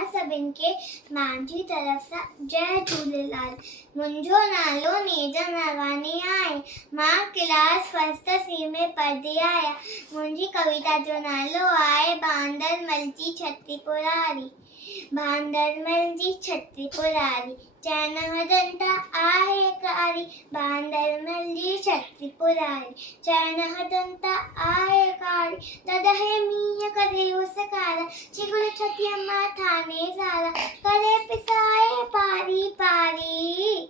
तव्हां सभिनि खे मुंहिंजी तरफ़ सां जय झूलेलाल। मुंहिंजो नालो नेजा नरवानी आहे। मां क्लास फर्स्ट सी में पढ़ंदी आहियां। मुंहिंजी कविता जो नालो आहे बांदरमल जी छटी पुरारी। बांदरमल जी छटी पुरारी चैन हदंता आहे कारी। बांदरमल जी छटी पुरारी चैन हदंता आहे कारी। ददहे मींह करे उस कारा चिगुल छटी अम्मा थाने सारा करे पिसाए पारी पारी।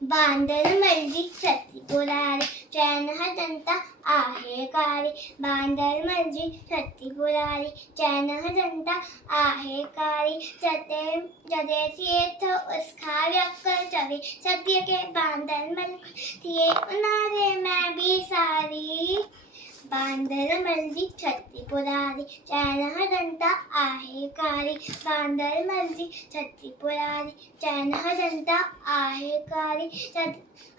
बांदरमल जी छटी पुरारी चैन हदंता आहे कारी। बांदरमल जी छटी पुरारी चैन हदंता आहे कारी। जॾहिं थिए थो उसका व्यक्कर चवे सत्य के बांदरमल थिए उन्हारे मैं भी सारी। बांदरमल जी छटी पुरारी चैन हदंता आहे कारी। बांदरमल जी छटी पुरारी चैन हदंता आहे कारी।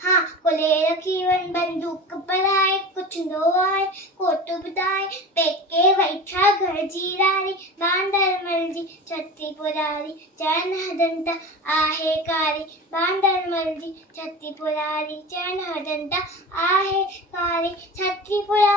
हाँ कोले रखी वन बंदूक पराए कुछ नो आए कोट बुदाए पेके वैठा घर जीरारी। बांदरमल जी छटी पुरारी चैन हदंता आहे कारी। बांदरमल जी छटी पुरारी चैन हदंता आहे कारी। छटी पुरारी